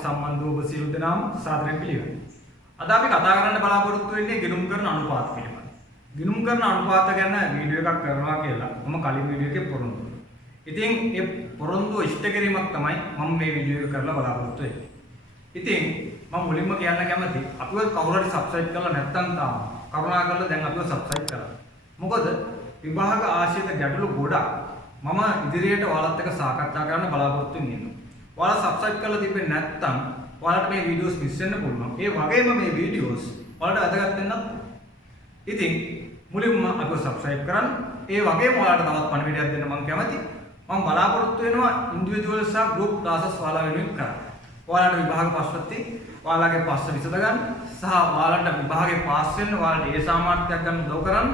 වාර්තාවට සම්බන්ධ වූ ඔබ සියලු දෙනාම සාදරයෙන් පිළිගන්නවා. අද අපි කතා කරන්න බලාපොරොත්තු වෙන්නේ ගිණුම් කරන අනුපාත පිළිබඳව. ගිණුම් කරන අනුපාත ගැන වීඩියෝ එකක් කරනවා කියලා මම කලින් වීඩියෝ එකේ පොරොන්දු වුණා. ඉතින් ඒ පොරොන්දුව ඉෂ්ට කිරීමක් තමයි මම මේ වීඩියෝ එක කරලා බලාපොරොත්තු වෙන්නේ. ඉතින් මම මුලින්ම කියන්න කැමති අපිව කවුරු හරි සබ්ස්ක්‍රයිබ් කරලා නැත්නම් තාම කරුණාකරලා දැන් අපිව සබ්ස්ක්‍රයිබ් කරන්න. මොකද විභාග ආශ්‍රිත ගැටලු ගොඩක් මම ඉදිරියට ඔයාලත් එක්ක සාකච්ඡා කරන්න බලාපොරොත්තු වෙනවා. ඔයාලා සබ්ස්ක්‍රයිබ් කරලා තිබෙන්නේ නැත්නම් ඔයාලට මේ වීඩියෝස් මිස් වෙන්න පුළුවන්. ඒ වගේම මේ වීඩියෝස් ඔයාලට වැදගත් වෙන්නත්. ඉතින් මුලින්ම අපිව සබ්ස්ක්‍රයිබ් කරන්න. ඒ වගේම ඔයාලට තවත් පණිවිඩයක් දෙන්න මම කැමතියි. මම බලාපොරොත්තු වෙනවා ඉන්ඩිවිජුවල් සහ ගෲප් ක්ලාසස් ඔයාලා වෙනුවෙන් කරන්න. ඔයාලට විභාග ප්‍රශ්නත් ඔයාලගේ ප්‍රශ්න විසඳ ගන්න සහ ඔයාලට විභාගේ පාස් වෙන්න ඔයාලට ඒ සාමාර්ථයක් ගන්න උදව් කරන්න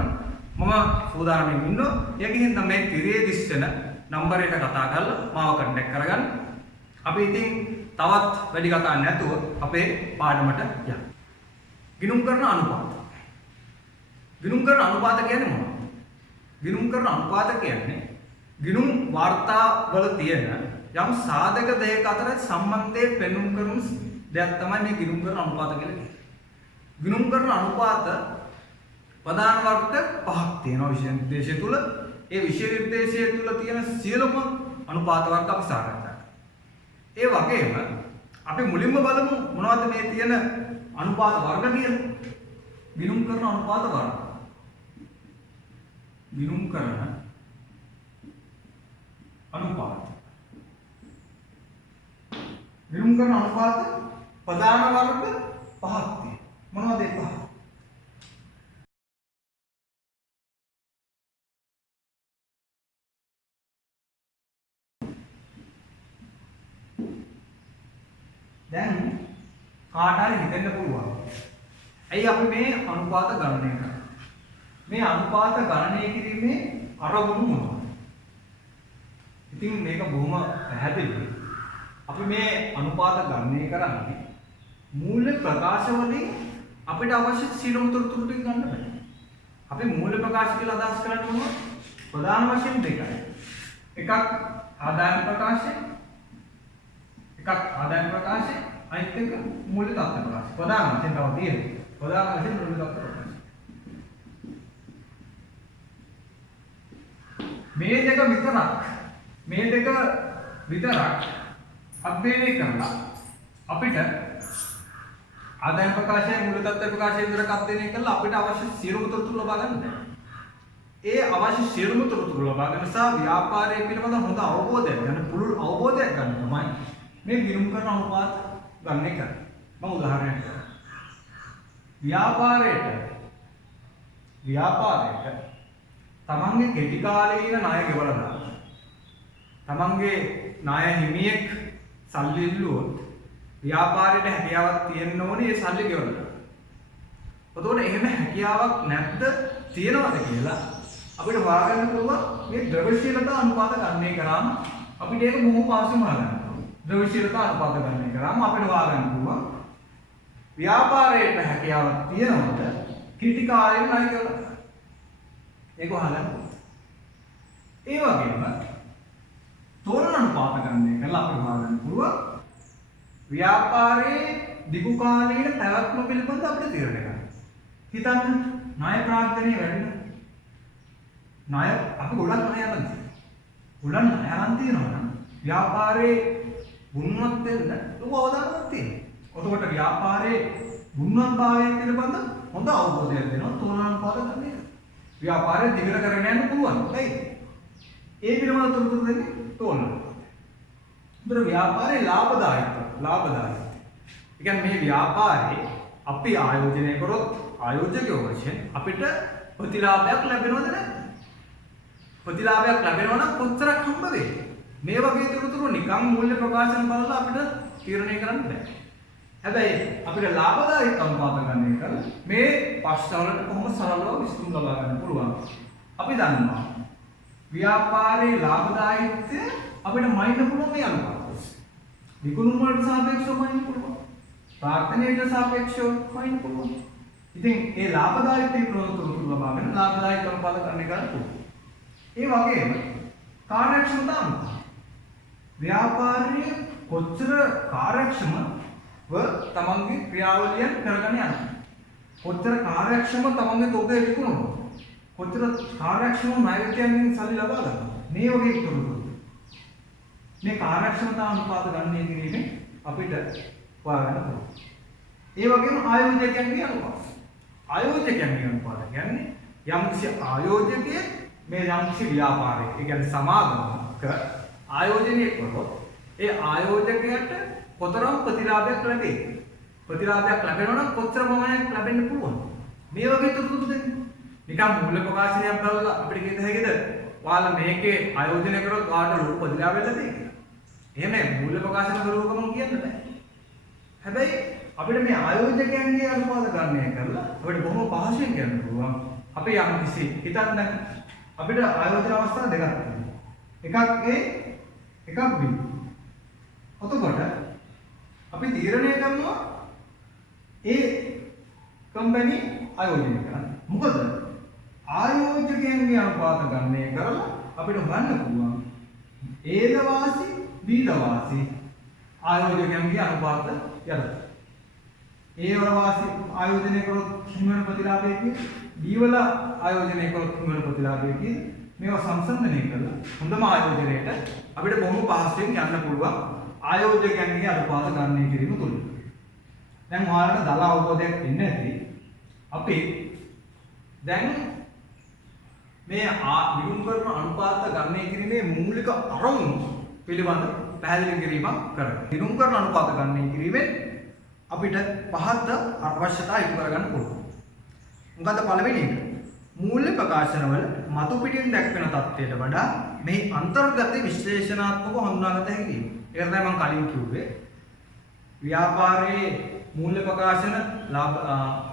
මම සූදානම්ින් ඉන්නවා. ඒකකින් තමයි තිරේ දිස්සන නම්බර් එකට කතා කරලා මාව කන්ටැක්ට් කරගන්න. අපි ඉතින් තවත් වැඩි කතා නැතුව අපේ පාඩමට යමු. ගිණුම් කරන අනුපාත. ගිණුම් කරන අනුපාත කියන්නේ මොනවද? ගිණුම් කරන අනුපාත කියන්නේ ගිණුම් වාර්තාවල තියෙන යම් සාධක දෙක අතර සම්බන්ධය පෙන්වුම් කරන දෙයක් තමයි මේ ගිණුම් කරන අනුපාත කියලා කියන්නේ. ගිණුම් කරන අනුපාත ප්‍රධාන වර්ග පහක් තියෙනවා විෂය නිර්දේශය තුල. ඒ විෂය නිර්දේශය තුල තියෙන සියලුම අනුපාත වර්ග අපි සාකච්ඡා කරනවා. ඒ වගේම අපි මුලින්ම බලමු මොනවද මේ තියෙන අනුපාත වර්ග කියලා. ගිණුම් කරන අනුපාත වර්ග. ගිණුම් කරන අනුපාත. ගිණුම් කරන අනුපාත ප්‍රධාන වර්ග පහක් තියෙනවා. මොනවද ඒ පහ? දැන් කාට හරි හිතෙන්න පුළුවන්. ඇයි අපි මේ අනුපාත ගණනය කරන්නේ? මේ අනුපාත ගණනය කිරීමේ අරමුණු මොනවද? ඉතින් මේක බොහොම පැහැදිලි. අපි මේ අනුපාත ගණනය කරන්නේ මූල්‍ය ප්‍රකාශ වලින් අපිට අවශ්‍ය සියලුම තොරතුරු ටික ගන්න බෑ. අපි මූල්‍ය ප්‍රකාශ කියලා අදහස් කරන්නේ මොනවද? ප්‍රධාන වශයෙන් දෙකයි. එකක් ආදායම් ප්‍රකාශය, එකක් ආදායම් ප්‍රකාශය, අනිත් එක මූල්‍ය තත්ත්ව ප්‍රකාශය. ප්‍රධාන වශයෙන් තව තියෙනවා. ප්‍රධාන වශයෙන් මූල්‍ය තත්ත්ව ප්‍රකාශය. මේ දෙක විතරක් අධ්‍යයනය කරලා අපිට ආදායම් ප්‍රකාශය මූල්‍ය තත්ත්ව ප්‍රකාශය විතරක් අධ්‍යයනය කරලා අපිට අවශ්‍ය සියලුම තොරතුරු ලබා ගන්න බෑ. ඒ අවශ්‍ය සියලුම තොරතුරු ලබා ගන්න සහ ව්‍යාපාරය පිළිබඳ හොඳ අවබෝධයක් ගන්න පුළුල් අවබෝධයක් ගන්න තමයි මේ ගිණුම් කරන අනුපාත ගණනය කරන්නේ. මම උදාහරණයක් දෙන්නම්. ව්‍යාපාරයට තමන්ගේ කෙටි කාලීන ණය ගෙවලා දාන්න. තමන්ගේ ණය හිමියෙක් සල්ලි ඉල්ලුවොත් ව්‍යාපාරයට හැකියාවක් තියෙන්න ඕනේ ඒ සල්ලි ගෙවලා දාන්න. එතකොට එහෙම හැකියාවක් නැද්ද තියනවද කියලා අපිට හොයාගන්න පුළුවන් මේ ද්‍රව්‍යශීලතා අනුපාත ගණනය කරාම අපිට ඒක බොහොම පාසුම හොයාගන්න පුළුවන්. ද්‍රව්‍යශීලතා අනුපාත ගණනය කරාම අපිට හොයාගන්න පුළුවන් ව්‍යාපාරයට හැකියාවක් තියනවද කෙටි කාලීන ණය ගෙවලා දාන්න. ඒක හොයාගන්න. ඒ වගේම තෝරන අනුපාත ගණනය කරලා අපිට හොයාගන්න පුළුවන් ව්‍යාපාරයේ දිගු කාලීන පැවැත්ම පිළිබඳ අපිට තීරණය ගන්න. හිතන්න ණය ප්‍රාර්ථනීය වැඩිද? ණය අපි ගොඩක් ණය අරන් තියෙනවා නම් ව්‍යාපාරයේ ගුණවත් වෙන්න ලොකු අවධානයක් තියෙනවා. එතකොට ව්‍යාපාරයේ ගුණවත්භාවය පිළිබඳ හොඳ අවබෝධයක් දෙනවා තෝරන අනුපාත ගණනය. ව්‍යාපාරය දිගට කරගෙන යන්න පුළුවන්. හරිද? ඒ පිළිබඳව තොරතුරු දෙන්නේ තෝරන. උතර ව්‍යාපාරේ ලාභදායීත්වය. ඒ කියන්නේ මේ ව්‍යාපාරේ අපි ආයෝජනය කරොත් ආයෝජකයෝ වශයෙන් අපිට ප්‍රතිලාභයක් ලැබෙනවද නැද්ද? ප්‍රතිලාභයක් ලැබෙනවා නම් කොච්චරක් හම්බ වෙයි? මේ වගේ තොරතුරු නිකම් මූල්‍ය ප්‍රකාශන බලලා අපිට තීරණය කරන්න බෑ. හැබැයි අපිට ලාභදායීත්ව අනුපාත ගණනය කරලා මේ ප්‍රශ්නවලට කොහොම සරලව විසඳුම් ලබා ගන්න පුළුවන්. අපි දන්නවා ව්‍යාපාරයේ ලාභදායීත්වය අපිට මයින්න පුළුවන් මේ අනුපාත. විකුණුම් වලට සාපේක්ෂව මයින්න පුළුවන්. ප්‍රාර්ථනීයට සාපේක්ෂව මයින්න පුළුවන්. ඉතින් ඒ ලාභදායීත්වය තොරතුරු ලබා ගන්න ලාභදායීත්ව අනුපාත ගණනය කරන්න පුළුවන්. ඒ වගේම කාර්යක්ෂමතාව ව්‍යාපාරයේ කොච්චර කාර්යක්ෂම තමන්ගේ ක්‍රියාවලියන් කරගෙන යනවා. කොච්චර කාර්යක්ෂම තමන්ගේ තෝගේ විකුණනවා. කොච්චර කාර්යක්ෂම ණයවිතයන්ගෙන් සල්ලි ලබා ගන්නවා. මේ වගේ තොරතුරු. මේ කාර්යක්ෂමතා අනුපාත ගණනය කිරීමෙන් අපිට හොයාගන්න පුළුවන්. ඒ වගේම ආයෝජකයන්ගේ අනුපාත. ආයෝජකයන්ගේ අනුපාත කියන්නේ යම්කිසි ආයෝජකයෙක් මේ යම්කිසි ව්‍යාපාරයක, ඒ කියන්නේ සමාගමක ආයෝජනය කරොත් ඒ ආයෝජකයට කොතරම් ප්‍රතිලාභයක් ලැබේ. ප්‍රතිලාභයක් ලැබෙනවා නම් කොච්චර ප්‍රමාණයක් ලැබෙන්න පුළුවන්. මේ වගේ තොරතුරු දෙන්න. නිකම් මූල්‍ය ප්‍රකාශනයක් බලලා අපිට කියත හැකිද? ඔයාලා මේකේ ආයෝජනය කරොත් ඔයාලට ලොකු ප්‍රතිලාභයක් ලැබෙයි කියලා. එහෙම නෑ, මූල්‍ය ප්‍රකාශන කරුවකම කියන්න බෑ. හැබැයි අපිට මේ ආයෝජකයන්ගේ අනුපාත ගණනය කරලා අපිට බොහොම පහසුවෙන් කියන්න පුළුවන්. අපි යම් කිසි හිතන්න අපිට ආයෝජන අවස්ථා දෙකක් තියෙනවා. එකක් A, එකක් B. එතකොට අපි තීරණය කරනවා ඒ කම්පැනි ආයෝජනය කරන්න. මොකද ආයෝජකයන්ගේ අනුපාත ගණනය කරලා අපිට හොයන්න පුළුවන් A ද වාසි B ද වාසි ආයෝජකයන්ගේ අනුපාත යටතේ. A වල වාසි ආයෝජනය කරොත් හිමිවන ප්‍රතිලාභය කීයද? B වල ආයෝජනය කරොත් හිමිවන ප්‍රතිලාභය කීයද? මේවා සංසන්දනය කරලා හොඳම ආයෝජනයට අපිට බොහොම පහසුවෙන් යන්න පුළුවන් ආයෝජකයන්ගේ අනුපාත ගණනය කිරීම තුල. දැන් ඔයාලට දල අවබෝධයක් ඉන්න ඇති. අපි දැන් මේ විගුණ කරන අනුපාත ගණනය කිරීමේ මූලික අරමුණු පිළිබඳ පැහැදිලි කිරීමක් කරමු. විගුණ කරන අනුපාත ගණනය කිරීමෙන් අපිට පහත අවශ්‍යතා ඉටු කරගන්න පුළුවන්. මොකද පළවෙනි එක මූල්‍ය ප්‍රකාශනවල මතු පිටින් දැක්වෙන තත්ත්වයට වඩා මේ අන්තර්ගත විශ්ලේෂණාත්මකව හඳුනාගත හැකි වීම. ඒක තමයි මම කලින් කිව්වේ. ව්‍යාපාරයේ මූල්‍ය ප්‍රකාශන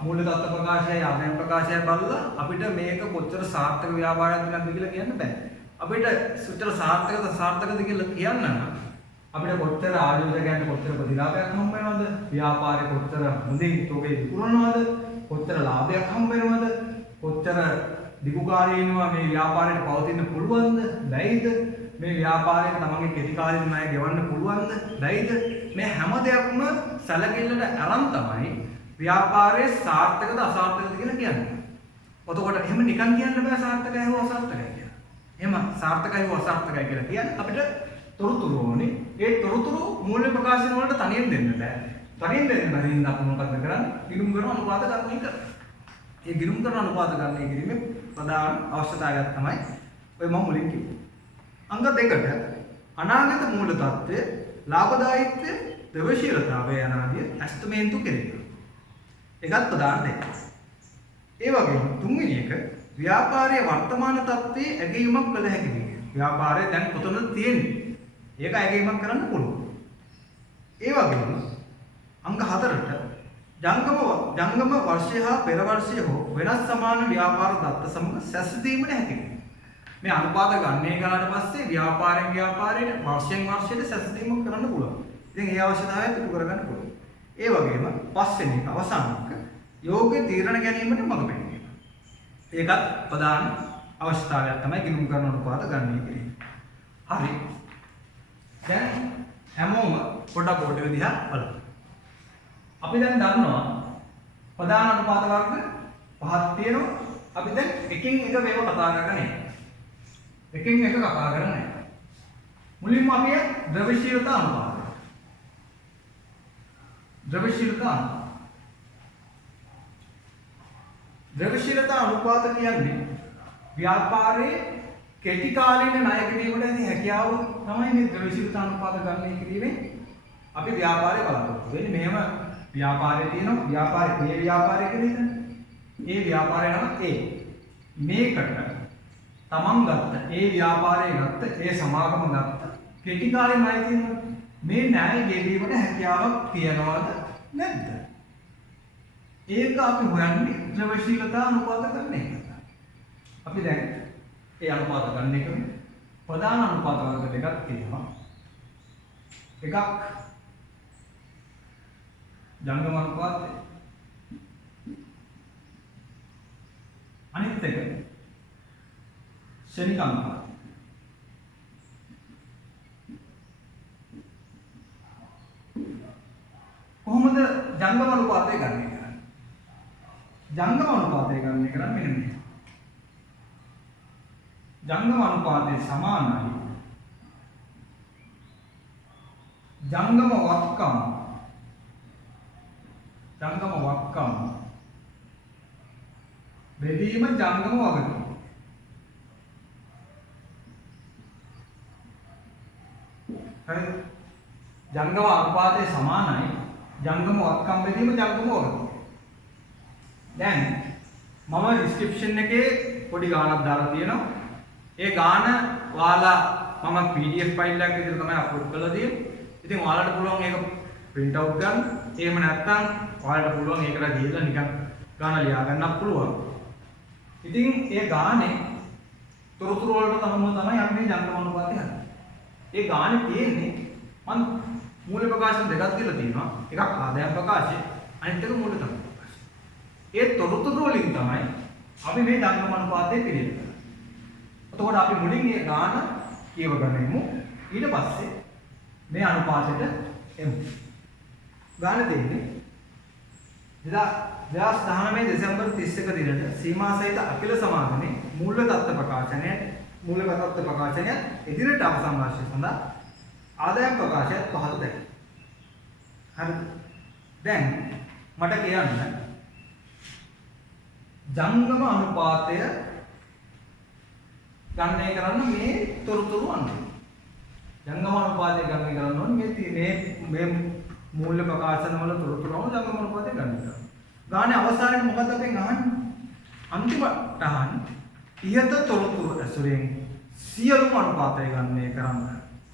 මූල්‍ය තත්ත්ව ප්‍රකාශයයි ආදායම් ප්‍රකාශයයි බලලා අපිට මේක කොච්චර සාර්ථක ව්‍යාපාරයක්ද කියලා කියන්න බෑ. අපිට සුත්තර සාර්ථකද කියලා කියන්න නම් අපිට කොච්චර ආයෝජකයන්ට කොච්චර ප්‍රතිලාභයක් හම්බ වෙනවද? ව්‍යාපාරේ කොච්චර හොඳින් තෝගේ විකුණනවද? කොච්චර ලාභයක් හම්බ වෙනවද? කොච්චර දිගුකාලීනව මේ ව්‍යාපාරයට පවතින්න පුළුවන්ද? බැයිද? මේ ව්‍යාපාරයෙන් තමන්ගේ කෙටි කාලීන ණය ගෙවන්න පුළුවන්ද? බැයිද? මේ හැම දෙයක්ම සැලකිල්ලට අරන් තමයි ව්‍යාපාරයේ සාර්ථකද අසාර්ථකද කියලා කියන්නේ. එතකොට එහෙම නිකන් කියන්න බෑ සාර්ථකයි හෝ අසාර්ථකයි කියලා. එහෙම සාර්ථකයි හෝ අසාර්ථකයි කියලා කියන්නේ අපිට තොරතුරු ඕනේ. ඒ තොරතුරු මූල්‍ය ප්‍රකාශන වලට තනියෙන් දෙන්න බෑ. තනියෙන් දෙන්න බැරි හින්දා අපි මොකද කරන්නේ? ගිණුම් කරන අනුපාත ගණනය කරනවා. ඒ ගිණුම් කරන අනුපාත ගණනය කිරීමේ ප්‍රධාන අවශ්‍යතාවයක් තමයි ඔය මම මුලින් කිව්වේ. අංග දෙකට අනාගත මූල තත්ත්වය, ලාභදායීත්වය, ද්‍රව්‍යශීලතාවය යන ආදී ඇස්තමේන්තු කෙරෙනවා. ඒකත් ප්‍රධාන දෙයක්. ඒ වගේම තුන්වෙනි එක ව්‍යාපාරයේ වර්තමාන තත්ත්වයේ ඇගීමක් කළ හැකි වීම. ව්‍යාපාරය දැන් කොතනද තියෙන්නේ? ඒක ඇගීමක් කරන්න පුළුවන්. ඒ වගේම අංග 4ට ජංගම වර්ෂය හා පෙර වර්ෂය හෝ වෙනස් සමාන ව්‍යාපාර දත්ත සමග සැසඳීමට හැකි වෙනවා. මේ අනුපාත ගණනය කළාට පස්සේ ව්‍යාපාරයෙන් ව්‍යාපාරයට වර්ෂයෙන් වර්ෂයට සැසඳීමක් කරන්න පුළුවන්. ඉතින් ඒ අවශ්‍යතාවය ඉටු කරගන්න පුළුවන්. ඒ වගේම පස්වෙනි එක අවසාන එක යෝග්‍ය තීරණ ගැනීමට මඟ පෙන්වීම. ඒකත් ප්‍රධාන අවශ්‍යතාවයක් තමයි ගිණුම් කරන අනුපාත ගණනය කිරීම. හරි. දැන් හැමෝම පොඩක් පොඩ විදිහට බලමු. අපි දැන් දන්නවා ප්‍රධාන අනුපාත වර්ග පහක් තියෙනවා. අපි දැන් එකින් එක මේව කතා කරගෙන යනවා. එකින් එක කතා කරන්නේ නැහැ. මුලින්ම අපි ද්‍රව්‍යශීලතා අනුපාතය. ද්‍රව්‍යශීලතා අනුපාත කියන්නේ ව්‍යාපාරයේ කෙටි කාලීන ණය ගෙවීමට ඇති හැකියාව තමයි මේ ද්‍රව්‍යශීලතා අනුපාත ගණනය කිරීමෙන් අපි ව්‍යාපාරය බලාපොරොත්තු වෙන්නේ. මෙහෙම ව්‍යාපාරය තියෙනවා. ව්‍යාපාරේ මේ ව්යාපාරය කියලා හිතන්න. ඒ ව්‍යාපාරය නම A. මේකට තමන් ගත්ත ඒ ව්‍යාපාරයේ ගත්ත ඒ සමාගම ගත්ත කෙටි කාලේ ණය තියෙනවා. මේ ණය ගෙවීමට හැකියාවක් තියනවද නැද්ද? ඒක අපි හොයන්නේ ද්‍රව්‍යශීලතා අනුපාත ගණනය කරලා. අපි දැන් ඒ අනුපාත ගණනය කරමු. ප්‍රධාන අනුපාත වර්ග දෙකක් තියෙනවා. එකක් ජංගම අනුපාතය. අනිත් එක ශනික අනුපාතය. කොහොමද ජංගම අනුපාතය ගන්න කරන්නේ. ජංගම අනුපාතය ගන්න කරන්නේ මෙන්න මේ. ජංගම අනුපාතය සමානයි ජංගම වක්කම් බෙදීම ජංගම වගකීම. හරි. ජංගම අනුපාතය සමානයි ජංගම වක්කම් බෙදීම ජංගම වගකීම. දැන් මම ඩිස්ක්‍රිප්ෂන් එකේ පොඩි ගානක් දාලා තියෙනවා. ඒ ගාන ඔයාලා මම PDF ෆයිල් එකක් විදිහට තමයි අප්ලෝඩ් කරලා තියෙන්නේ. ඉතින් ඔයාලට පුළුවන් ඒක print out ගන්න. එහෙම නැත්නම් ඔයාලට පුළුවන් ඒකට ගිහලා නිකන් ගාන ලියා ගන්නත් පුළුවන්. ඉතින් ඒ ගානේ තොරතුරු වලට තමයි අපි මේ ජංගම අනුපාතය හදන්නේ. ඒ ගානේ තියෙන්නේ මම මූල ප්‍රකාශන දෙකක් දීලා තියෙනවා. එකක් ආදායම් ප්‍රකාශය, අනිත් එක මූලධන ප්‍රකාශය. ඒ තොරතුරු වලින් තමයි අපි මේ ජංගම අනුපාතය පිළිගන්නේ. එතකොට අපි මුලින් මේ ගාන කියව ගන්නෙමු. ඊට පස්සේ මේ අනුපාතයට එමු. ගාන දෙන්නේ 2019 දෙසැම්බර් 31 දිනට සීමා සහිත අඛිල සමාගමේ මූල්‍ය තත්ත්ව ප්‍රකාශනය ඉදිරියට අවසන් වර්ෂය සඳහා ආදායම් ප්‍රකාශයත් පහළ දැක්කේ. හරිද? දැන් මට කියන්න ජංගම අනුපාතය ගණනය කරන්න මේ තොරතුරු අනුව. ජංගම අනුපාතය ගණනය කරන්න ඕනේ මේ මූල්‍ය ප්‍රකාශන වල තොරතුරු අනුව ජංගම අනුපාතය ගණනය කරන්න. ගානේ අවසානයේ මොකද අපෙන් අහන්නේ? අන්තිමට අහන්නේ ඉහත තොරතුරු ඇසුරෙන් සියලුම අනුපාතය ගණනය කරන්න.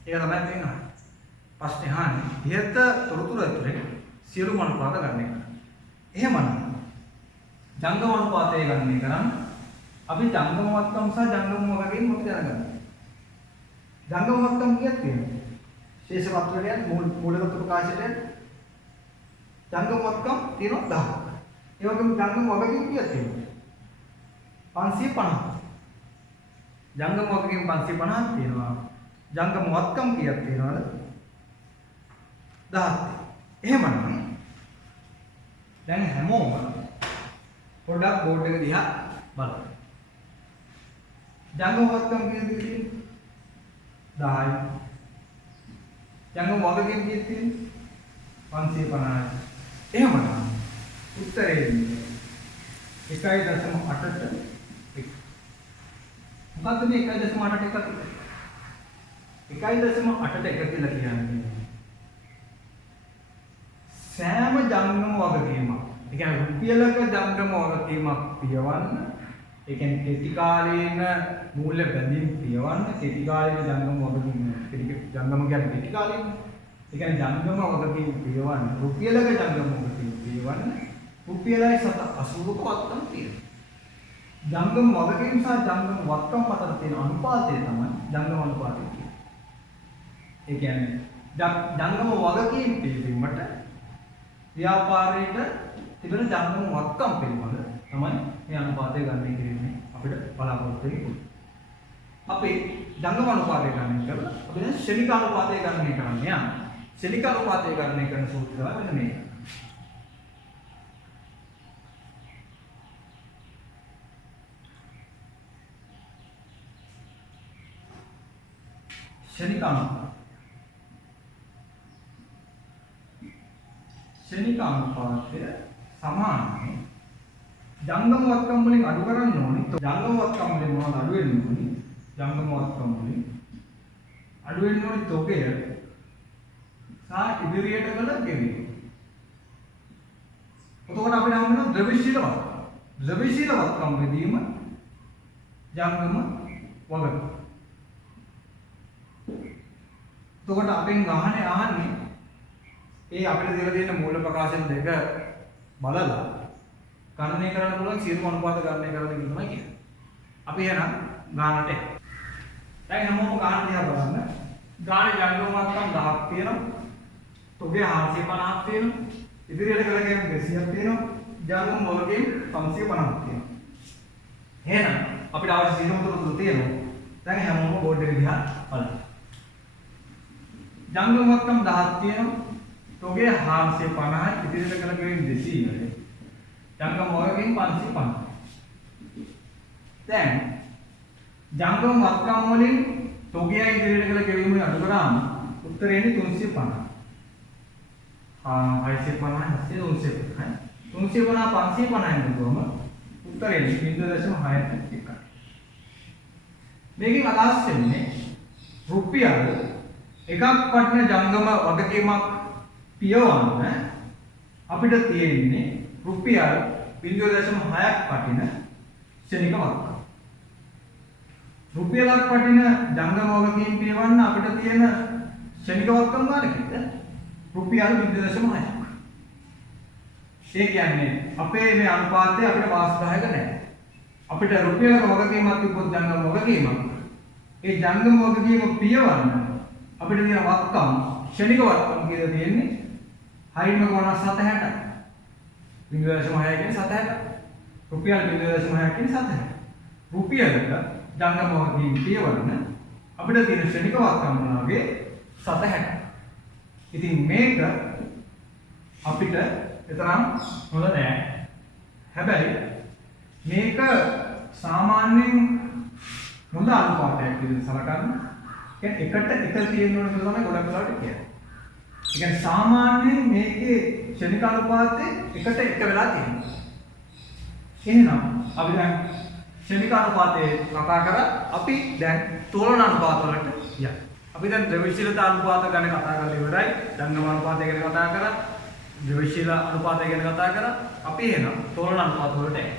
ඒක තමයි මෙන් අහන්නේ. ප්‍රශ්නේ අහන්නේ ඉහත තොරතුරු ඇසුරෙන් සියලුම අනුපාත ගණනය කරන්න. එහෙමනම් ජංගම අනුපාතය ගණනය කරන්න අපි ජංගම වත්කම් සහ ජංගම වගකීම් මොකද දැනගන්න. ජංගම වත්කම් කියත් තියෙනවා. ශේෂ පත්‍රයට මූලගත ප්‍රකාශයට ජංගම වත්කම් තියෙනවා 10. ඒ වගේම ජංගම වගකීම් කියත් තියෙනවා. 550. ජංගම වගකීම් 550ක් තියෙනවා. ජංගම වත්කම් කියත් තියෙනවද? 10ක්. එහෙමනම් දැන් හැමෝම පොඩ්ඩක් බෝඩ් එක දිහා බලන්න. ජංගම වත්කම් කීයද තියෙන්නේ? 10යි. ජංගම වගකීම් කීයද තියෙන්නේ? 550යි. එහෙමනම් උත්තරේ 1.8ට 1. මොකද්ද මේ 1.8ට 1 කියන්නේ? 1.8ට 1 කියලා කියන්නේ සෑම ජංගම වගකීමක්. ඒ කියන්නේ රුපියලක ජංගම වගකීමක් පියවන්න. ඒ කියන්නේ කෙටි කාලීන මූල්‍ය බැඳීම් පියවන්න. කෙටි කාලීන ජංගම වගකීම්. ජංගම කියන්නේ කෙටි කාලීන. ඒ කියන්නේ ජංගම වගකීම් පියවන්න. රුපියලක ජංගම වගකීම් පියවන්න. රුපියලයි 80ක වත්කම් තියෙනවා. ජංගම වගකීම් සහ ජංගම වත්කම් අතර තියෙන අනුපාතය තමයි ජංගම අනුපාතය කියන්නේ. ඒ කියන්නේ ජංගම වගකීම් පිළිබීමට ව්‍යාපාරයට තිබෙන ජංගම වත්කම් පිළිබඳ තමයි මේ අනුපාතය ගණනය කිරීමේ අපිට බලාපොරොත්තු වෙන්නේ. අපි ජංගම අනුපාතය ගණනය කරලා අපි දැන් ශනික අනුපාතය ගණනය කරන්න යනවා. ශනික අනුපාතය ගණනය කරන සූත්‍රය මෙන්න මේක. ශනික අනුපාතය. ශනික අනුපාතය සමානයි ජංගම වත්කම් වලින් අඩු කරන්න ඕනේ. ජංගම වත්කම් වලින් මොනවද අඩු වෙන්න ඕනේ? ජංගම වත්කම් වලින් අඩු වෙන්න ඕනේ තොගය සහ ඉදිරියට කළ ගෙවීම. එතකොට අපිට හම් වෙනවා ද්‍රව්‍යශීල වත්කම්. ද්‍රව්‍යශීල වත්කම් බෙදීම ජංගම වගකීම. එතකොට අපෙන් අහන්නේ ඒ අපිට දීලා තියෙන මූල ප්‍රකාශන දෙක බලලා ගණනය කරන්න පුළුවන් සියලුම අනුපාත ගණනය කරන්න කියලා තමයි කියන්නේ. අපි එහෙනම් ගානට එමු. දැන් හැමෝම ගාන දිහා බලන්න. ගානේ ජංගම වත්කම් 10ක් තියෙනවා. තොගේ 450ක් තියෙනවා. ඉදිරියට කළ ගේම් 200ක් තියෙනවා. ජංගම වගකීම් 550ක් තියෙනවා. එහෙනම් අපිට අවශ්‍ය සියලුම තොරතුරු තියෙනවා. දැන් හැමෝම බෝඩ් එක දිහා බලන්න. ජංගම වත්කම් 10ක් තියෙනවා. තොගේ 450යි ඉදිරියට කළ ගෙවීම 200යි. ජංගම වගකීම් 550. දැන් ජංගම වත්කම් වලින් තොගේ ඉදිරියට කළ ගෙවීම අඩු කරාම උත්තරේ එන්නේ 350. 650 350 550 උත්තරේ එන්නේ 0.61. මේකෙන් අදහස් වෙන්නේ රුපියල් එකක් වටින ජංගම වගකීමක් පියවන්න අපිට තියෙන්නේ රුපියල් 0.6ක් වටින ශනික වත්කම්. රුපියලක් වටින ජංගම වගකීම් පියවන්න අපිට තියෙන ශනික වත්කම් ගන්න කිව්ද? රුපියල් 0.6ක්. ඒ කියන්නේ අපේ මේ අනුපාතය අපිට වාස්තවයක නැහැ. අපිට රුපියලක වගකීමක් තිබ්බොත් ජංගම වගකීමක්. ඒ ජංගම වගකීම පියවන්න අපිට තියෙන වත්කම් ශනික වත්කම් කියලා තියෙන්නේ හයිම ගොන 760. 0.6 කියන්නේ 760. රුපියල් 0.6 කියන්නේ 760. රුපියලක ජංගම වගකීම් පියවන්න අපිට තියෙන ශනික වත්කම් මොනවාගේ 760. ඉතින් මේක අපිට එතරම් හොඳ නෑ. හැබැයි මේක සාමාන්‍යයෙන් හොඳ අනුපාතයක් විදිහට සලකන්න. කියන්නේ එකට එක තියෙන්න ඕන කියලා තමයි ගොඩක් වෙලාවට කියන්නේ. ඒ කියන්නේ සාමාන්‍යයෙන් මේකේ ශනික අනුපාතය එකට එක වෙලා තියෙනවා. එහෙනම් අපි දැන් ශනික අනුපාතේ කතා කරා. අපි දැන් තෝලන අනුපාත වලට යමු. අපි දැන් ද්‍රව්‍යශීලතා අනුපාත ගැන කතා කරලා ඉවරයි. ජංගම අනුපාතය ගැන කතා කරා. ද්‍රව්‍යශීල අනුපාතය ගැන කතා කරා. අපි එහෙනම් තෝලන අනුපාත වලට යමු.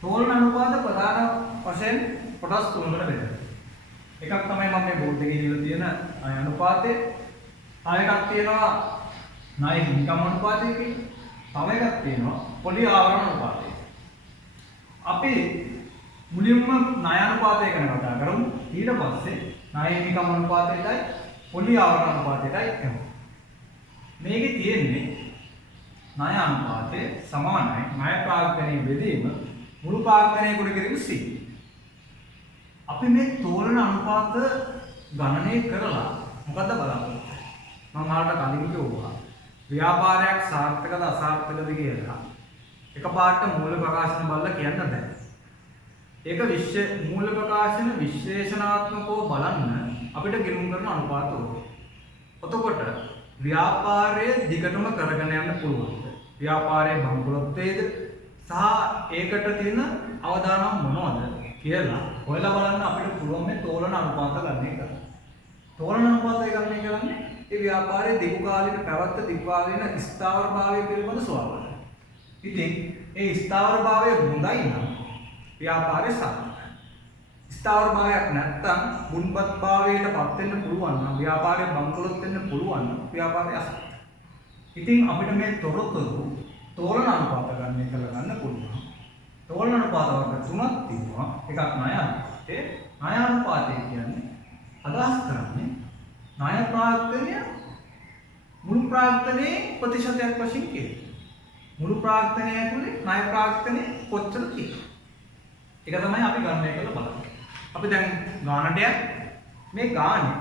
තෝලන අනුපාත ප්‍රධාන වශයෙන් කොටස් තුනකට බෙදෙනවා. එකක් තමයි මම මේ බෝඩ් එකේ දීලා තියෙන ණය අනුපාතය. තව එකක් තියෙනවා ණය හිමිකම් අනුපාතය කියලා. තව එකක් තියෙනවා පොලි ආවරණ අනුපාතය. අපි මුලින්ම ණය අනුපාතය ගැන කතා කරමු. ඊට පස්සේ ණය හිමිකම් අනුපාතයටයි පොලි ආවරණ අනුපාතයටයි යමු. මේකේ තියෙන්නේ ණය අනුපාතය සමානයි ණය ප්‍රාග්ධනයේ බෙදීම මුළු ප්‍රාග්ධනයේ කුඩ කිරීම C. අපි මේ තෝලන අනුපාත ගණනය කරලා මොකද බලාපොරොත්තු මම ඔයාලට කලින් කිව්වා ව්‍යාපාරයක් සාර්ථකද අසාර්ථකද කියලා එකපාරට මූල ප්‍රකාශන බලලා කියන්න බෑ. ඒක මූල ප්‍රකාශන විශ්ලේෂණාත්මකව බලන්න අපිට ගිණුම් කරන අනුපාත ඕනේ. එතකොට ව්‍යාපාරය දිගටම කරගෙන යන්න පුළුවන්. ව්‍යාපාරයේ බංකොලොත්තේද සහ ඒකට තියෙන අවදානම් මොනවද කියලා හොයලා බලන්න අපිට පුළුවන් මේ තෝලන අනුපාත ගණනය කරන්න. තෝලන අනුපාතය ගණනය කරන්නේ ඒ ව්‍යාපාරයේ දීර්ඝකාලීන පැවැත්ම දීර්ඝකාලීන ස්ථාවරභාවය පිළිබඳ සොයාගන්න. ඉතින් ඒ ස්ථාවරභාවය හොඳයි නම් ව්‍යාපාරය සාර්ථකයි. ස්ථාවරභාවයක් නැත්නම් මුන්පත් භාවයට පත් වෙන්න පුළුවන් නම් ව්‍යාපාරයේ බංකොලොත් වෙන්න පුළුවන් නම් ව්‍යාපාරය අසාර්ථකයි. ඉතින් අපිට මේ තොරතුරු තෝලන අනුපාත ගණනය කරගන්න පුළුවන්. තෝලන අනුපාත වර්ග තුනක් තියෙනවා. එකක් ණය අනුපාතය. ණය අනුපාතය කියන්නේ අදහස් කරන්නේ ණය ප්‍රාග්ධනය මුළු ප්‍රාග්ධනයේ ප්‍රතිශතයක් වශයෙන් කියනවා. මුළු ප්‍රාග්ධනය ඇතුලේ ණය ප්‍රාග්ධනය කොච්චර තියෙනවද? ඒක තමයි අපි ගණනය කරලා බලන්නේ. අපි දැන් ගානට මේ ගානේ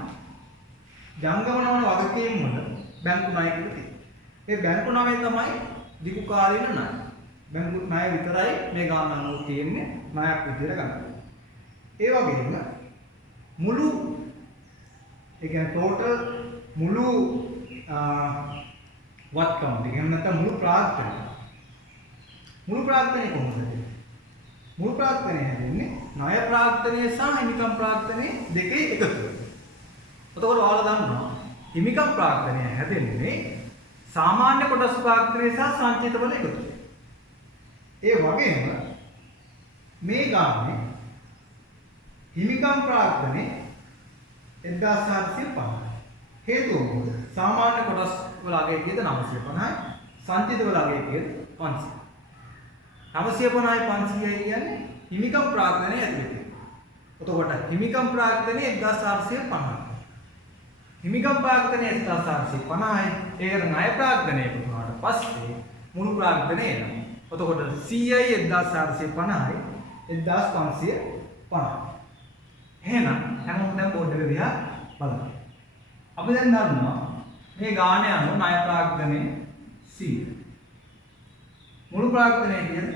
ජංගම නවන වගකීම් වල බැංකු ණය කියලා තියෙනවා. ඒ බැංකු ණය තමයි දිගු කාලීන ණය. බැංකු ණය විතරයි මේ ගාන අනුව තියෙන්නේ ණයක් විදියට ගන්න. ඒ වගේම මුළු ඒ කියන්නේ ටෝටල් මුළු වත්කම් දෙකම නැත්නම් මුළු ප්‍රාග්ධනය කොහොමද? මුළු ප්‍රාග්ධනය හැදෙන්නේ ණය ප්‍රාග්ධනය සහ හිමිකම් ප්‍රාග්ධනය දෙකේ එකතුව. එතකොට ඔයාලා දන්නවා හිමිකම් ප්‍රාග්ධනය හැදෙන්නේ සාමාන්‍ය කොටස් ප්‍රාග්ධනය සහ සංචිත වල එකතුව. ඒ වගේම මේ ගානේ හිමිකම් ප්‍රාග්ධනය 1450. හේතුව මොකද? සාමාන්‍ය කොටස් වල අගය කීයද? 950යි. සංචිත වල අගය කීයද? 500. 950යි 500යි කියන්නේ හිමිකම් ප්‍රාග්ධනය ඇතුළේ. එතකොට හිමිකම් ප්‍රාග්ධනය 1450. හිමිකම් ප්‍රාග්ධනය 1450යි. ඒකට ණය ප්‍රාග්ධනය එකතු වුණාට පස්සේ මුළු ප්‍රාග්ධනය එනවා. එතකොට 100යි 1450යි 1550. එහෙනම් හැමෝම දැන් බෝඩ් එක දිහා බලන්න. අපි දැන් දන්නවා මේ ගාන යන ණය ප්‍රාග්ධනයේ 100. මුළු ප්‍රාග්ධනයේ කියන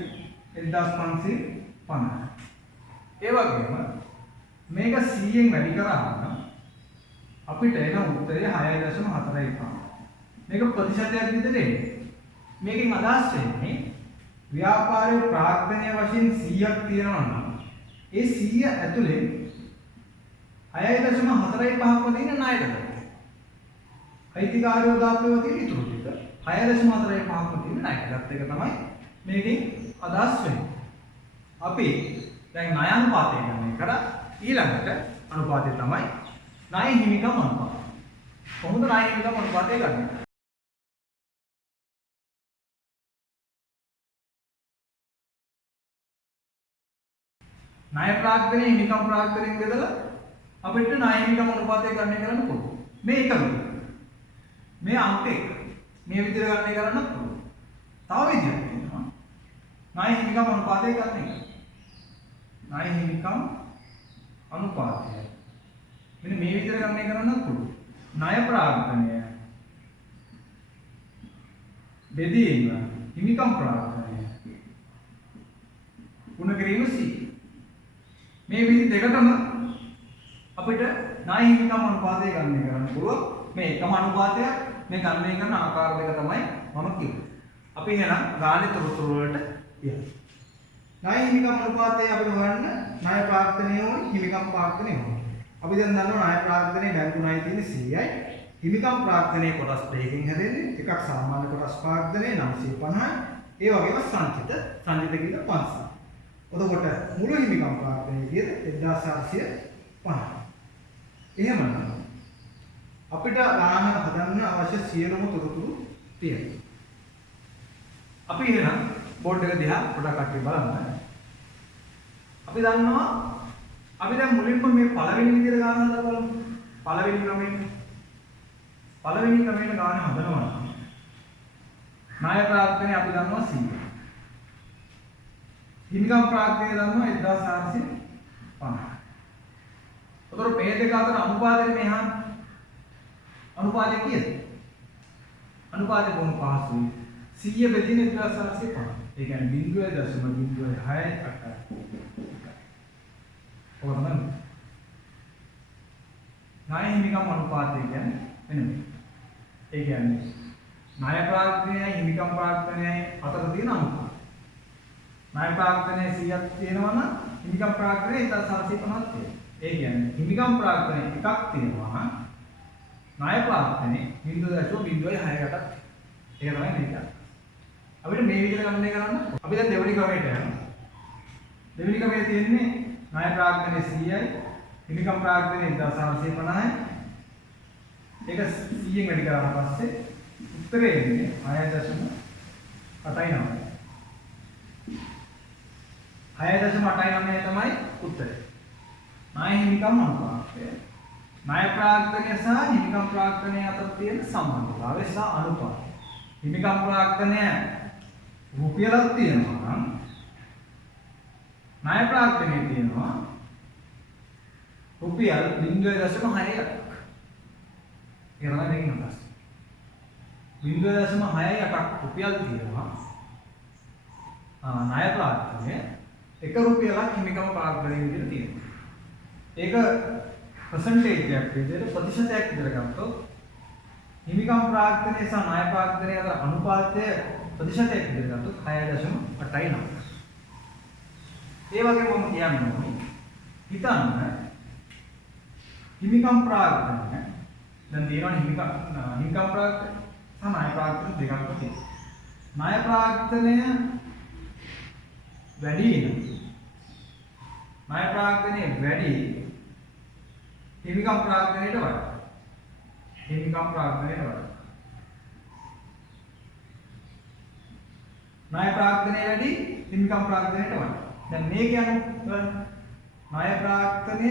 1550. ඒ වගේම මේක 100න් වැඩි කරාම අපිට එන උත්තරය 6.45. මේක ප්‍රතිශතයක් විදිහට එන්නේ. මේකෙන් අදහස් වෙන්නේ ව්‍යාපාරයේ ප්‍රාග්ධනීය වශයෙන් 100ක් තියෙනවා නම් ඒ 100 ඇතුලේ 6.45ක්ම තියෙන ණයකට. අයිතිකාරයෝ දාපේව තියෙන ඉතුරු ටික 6.45ක්ම තියෙන ණයකට. ඒක තමයි මේකෙන් අදහස් වෙන්නේ. අපි දැන් ණය අනුපාතය ගන්න කරා ඊළඟට අනුපාතය තමයි ණය හිමිකම් අනුපාතය. කොහොමද ණය හිමිකම් අනුපාතය ගන්නේ? ණය ප්‍රාග්ධනයේ හිමිකම් ප්‍රාග්ධනයෙන් බෙදලා අපිට ණය හිමිකම් අනුපාතය ගණනය කරන්න පුළුවන්. මේ එක විදිහ. මේ අංක එක. මේ විදිහට ගණනය කරන්න පුළුවන්. තව විදිහක් තියෙනවා. ණය හිමිකම් අනුපාතය ගන්න එක. ණය හිමිකම් අනුපාතය. මෙන්න මේ විදිහට ගණනය කරන්න පුළුවන්. ණය ප්‍රාග්ධනය බෙදීම හිමිකම් ප්‍රාග්ධනය ගුණ කිරීම 100. මේ විදි දෙකටම අපිට ණය හිමිකම් අනුපාතය ගණනය කරන්න පුළුවන්. මේ එකම අනුපාතයක් මේ ගණනය කරන ආකාර දෙක තමයි මම කිව්වේ. අපි එහෙනම් ගානේ තොරතුරු වලට යමු. ණය හිමිකම් අනුපාතය අපිට හොයන්න ණය ප්‍රාග්ධනය ඕනි හිමිකම් ප්‍රාග්ධනය ඕනි. අපි දැන් දන්නවා ණය ප්‍රාග්ධනයේ බැංකු ණය තියෙන්නේ 100යි. හිමිකම් ප්‍රාග්ධනයේ කොටස් දෙකකින් හැදෙන්නේ. එකක් සාමාන්‍ය කොටස් ප්‍රාග්ධනයේ 950යි. ඒ වගේම සංචිත කියලා 500. එතකොට මුළු හිමිකම් ප්‍රාග්ධනයේ විදිහට 1450. එහෙමනම් අපිට ගාන හදන්න අවශ්‍ය සියලුම තොරතුරු තියෙනවා. අපි එහෙනම් බෝඩ් එක දිහා පොඩක් අට්ටිය බලන්න. අපි දන්නවා අපි දැන් මුලින්ම මේ පළවෙනි විදිහට ගාන හදලා බලමු. පළවෙනි ක්‍රමයෙන් ගාන හදනවා නම් ණය ප්‍රාග්ධනයේ අපි දන්නවා 100. හිමිකම් ප්‍රාග්ධනය දන්නවා 1450. උතර මේ දෙක අතර අනුපාතය මෙහා අනුපාතය කීයද? අනුපාතය බොහොම පහසුයි. 100 බෙදින 1450. ඒ කියන්නේ 0.0688. ඔක තමයි. ණය හිමිකම් අනුපාතය කියන්නේ මෙන්න මේ. ඒ කියන්නේ ණය ප්‍රාග්ධනයයි හිමිකම් ප්‍රාග්ධනයයි අතර තියෙන අනුපාතය. ණය ප්‍රාග්ධනයේ 100ක් තියෙනවා නම් හිමිකම් ප්‍රාග්ධනයේ 1450ක් තියෙනවා. ඒ කියන්නේ හිමිකම් ප්‍රාග්ධනයේ එකක් තියෙනවා. ණය ප්‍රාග්ධනයේ 0.0688ක්. ඒක තමයි මේක. අපිට මේ විදිහට ගණනය කරන්න. අපි දැන් දෙවෙනි ක්‍රමයට යනවා. දෙවෙනි ක්‍රමයේ තියෙන්නේ ණය ප්‍රාග්ධනයේ 100යි හිමිකම් ප්‍රාග්ධනයේ 1450යි. ඒක 100න් වැඩි කරාට පස්සේ උත්තරේ එන්නේ 6.89. 6.89 තමයි උත්තරේ. ණය හිමිකම් අනුපාතය. ණය ප්‍රාග්ධනය සහ හිමිකම් ප්‍රාග්ධනය අතර තියෙන සම්බන්ධතාවය සහ අනුපාතය. හිමිකම් ප්‍රාග්ධනය රුපියලක් තියෙනවා නම් ණය ප්‍රාග්ධනයේ තියෙනවා රුපියල් 0.6ක්. ඒක තමයි මේකෙන් අදහස්. 0.6ක් රුපියල් තියෙනවා. ණය ප්‍රාග්ධනය 1 රුපියලක් හිමිකම් ප්‍රාග්ධනයේ විදිහට තියෙනවා. ඒක percentage එකක් විදිහට ප්‍රතිශතයක් විදිහට ගත්තොත් හිමිකම් ප්‍රාග්ධනය සහ ණය ප්‍රාග්ධනය අතර අනුපාතය ප්‍රතිශතයක් විදිහට ගත්තොත් 6.89. ඒ වගේම මම කියන්න ඕනේ හිතන්න හිමිකම් ප්‍රාග්ධනය දැන් තියෙනවා හිමිකම් ප්‍රාග්ධනය සහ ණය ප්‍රාග්ධනය දෙකක් තියෙනවා. ණය ප්‍රාග්ධනය වැඩි නම් ණය ප්‍රාග්ධනය වැඩි හිමිකම් ප්‍රාග්ධනයට වඩා. හිමිකම් ප්‍රාග්ධනයට වඩා. ණය ප්‍රාග්ධනය වැඩි හිමිකම් ප්‍රාග්ධනයට වඩා. දැන් මේ කියන්නේ ණය ප්‍රාග්ධනය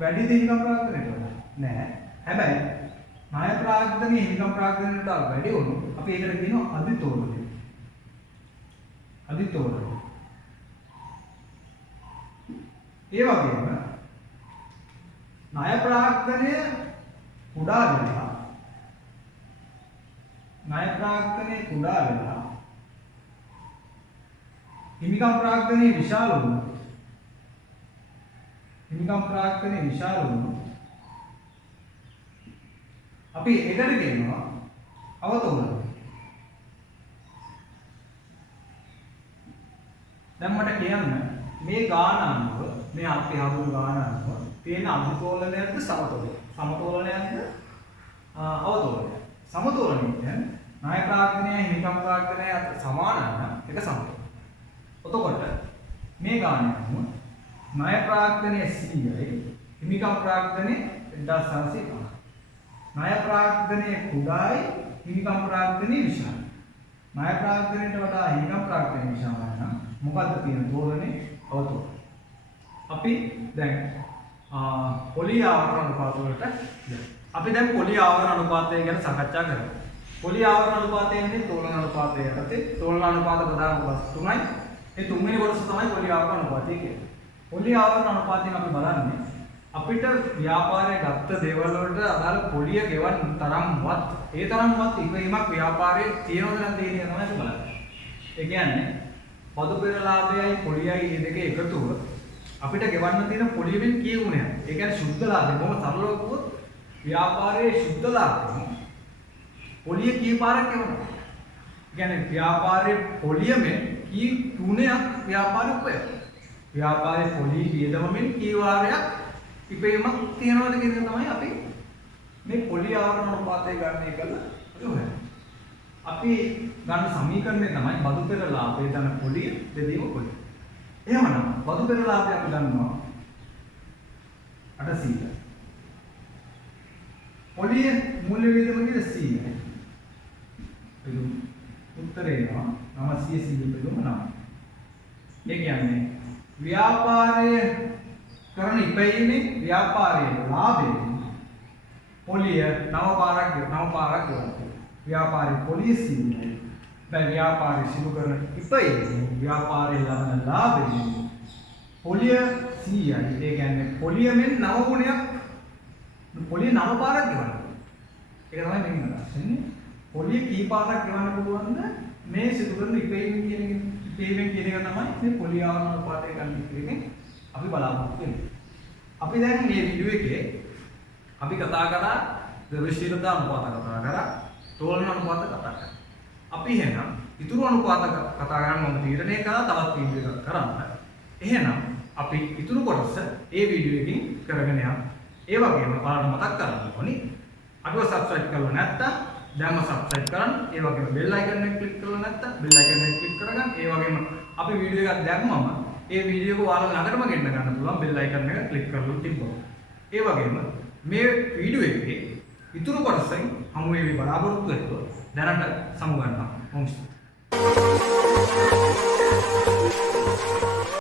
වැඩි හිමිකම් ප්‍රාග්ධනයට වඩා. නෑ. හැබැයි ණය ප්‍රාග්ධනය හිමිකම් ප්‍රාග්ධනයට වැඩි වුණොත් අපි ඒකට කියනවා අධිතෝලනය. අධිතෝලනය. ඒ වගේම ණය ප්‍රාග්ධනය කුඩා වෙනවා ණය ප්‍රාග්ධනයේ කුඩා වෙලා හිමිකම් ප්‍රාග්ධනයේ විශාල වුණා. හිමිකම් ප්‍රාග්ධනයේ විශාල වුණා. අපි ඒකට කියනවා අවතෝලන. දැන් මට කියන්න මේ ගාන අනුව මේ අපි හඳුන් ගාන අනුව තියෙන අධිතෝලනයක්ද සමතෝලනයක්ද? සමතෝලනයක්ද අවතෝලනයක්ද? සමතෝලනය කියන්නේ ණය ප්‍රාග්ධනය හිමිකම් ප්‍රාග්ධනය සමාන නම් ඒක සමතෝලනය. එතකොට මේ ගාන අනුව ණය ප්‍රාග්ධනය 100යි හිමිකම් ප්‍රාග්ධනය 1950. ණය ප්‍රාග්ධනය කුඩායි හිමිකම් ප්‍රාග්ධනය විශාලයි. ණය ප්‍රාග්ධනයට වඩා හිමිකම් ප්‍රාග්ධනය විශාලයි නම් මොකද්ද තියෙන තෝරන්නේ අවතෝලනය. අපි දැන් පොලි ආවරණ අනුපාත වලට අපි දැන් පොලි ආවරණ අනුපාතය ගැන සාකච්ඡා කරමු. පොලි ආවරණ අනුපාතය කියන්නේ තෝලන අනුපාතය යටතේ තෝලන අනුපාත ප්‍රධාන කොටස් තුනයි. ඒ තුන්වෙනි කොටස තමයි පොලි ආවරණ අනුපාතය කියන්නේ. පොලි ආවරණ අනුපාතයෙන් අපි බලන්නේ අපිට ව්‍යාපාරයේ ගත්ත දේවල් වලට අදාළ පොලිය ගෙවන්න තරම්වත් ඒ තරම්වත් ඉක්වීමක් ව්‍යාපාරයේ තියෙනවද නැද්ද කියන එක තමයි අපි බලන්නේ. ඒ කියන්නේ පොදු පෙර ලාභයයි පොලියයි මේ දෙක එකතුව අපිට ගෙවන්න තියෙන පොලියෙන් කී ගුණයක්. ඒ කියන්නේ සුද්ධ ලාභය. මොකද සරලව කිව්වොත් ව්‍යාපාරයේ සුද්ධ ලාභය පොලිය කී පාරක් ගෙවනවා. ඒ කියන්නේ ව්‍යාපාරයේ පොලියෙන් කී ගුණයක් ව්‍යාපාරය උපයන. ව්‍යාපාරයේ පොලිය වියදමෙන් කී වාරයක් ඉපීමක් තියනවද කියන එක තමයි අපි මේ පොලි ආවරණ අනුපාතය ගන්න එකලා හොයන්නේ. අපි ගන්න සමීකරණය තමයි බදු පෙර ලාභය දන පොලිය දෙදීම පොලිය. එහෙමනම් බදු පෙර ලාභය අපි ගන්නවා 800. පොලිය මූල්‍ය වියදම කියලා 100යි. පිළි උත්තරේ එනවා 900 පිළිම 9. ඒ කියන්නේ ව්‍යාපාරයේ කරන ඉපැයීමේ ව්‍යාපාරයේ ලාභයෙන් පොලිය 9 පාරක් ගන්නවා. ව්‍යාපාරයේ පොලිය 100යි. දැන් ව්‍යාපාරයේ සිදු කරන ඉපැයීමේ ව්‍යාපාරයේ ලබන ලාභයෙන් පොලිය 100යි. ඒ කියන්නේ පොලියෙන් 9 ගුණයක් පොලිය 9 පාරක් ගෙවනවා. ඒක තමයි මෙන්න අදහන්නේ. පොලිය කී පාරක් ගෙවන්න පුළුවන්ද මේ සිදු කරන ඉපැයීමේ කියන එක තමයි මේ පොලිය ආවරණ අනුපාතය ගන්න එකෙන් අපි බලාපොරොත්තු වෙන්නේ. අපි දැන් මේ වීඩියෝ එකේ අපි කතා කරා ද්‍රව්‍යශීලතා අනුපාත කතා කරා, තෝලන අනුපාත කතා කරා. අපි එහෙනම් ඉතුරු අනුපාත කතා කරන්න මම තීරණය කළා තවත් වීඩියෝ එකක් කරන්න. එහෙනම් අපි ඉතුරු කොටස ඒ වීඩියෝ එකකින් කරගෙන යමු. ඒ වගේම ඔයාලට මතක් කරගන්න ඕනි අපිව subscribe කරලා නැත්නම් දැන්ම subscribe කරන්න. ඒ වගේම bell icon එක click කරලා නැත්නම් bell icon එක click කරගන්න. ඒ වගේම අපි වීඩියෝ එකක් දැම්මම ඒ වීඩියෝ එක ඔයාලා ළඟටම ගෙන්න ගන්න පුළුවන් bell icon එක click කරලා තිබ්බොත්. ඒ වගේම මේ වීඩියෝ එකේ ඉතුරු කොටසෙන් හමු වෙවි බලාපොරොත්තු වෙන්න දැනට සමු ගන්නවා.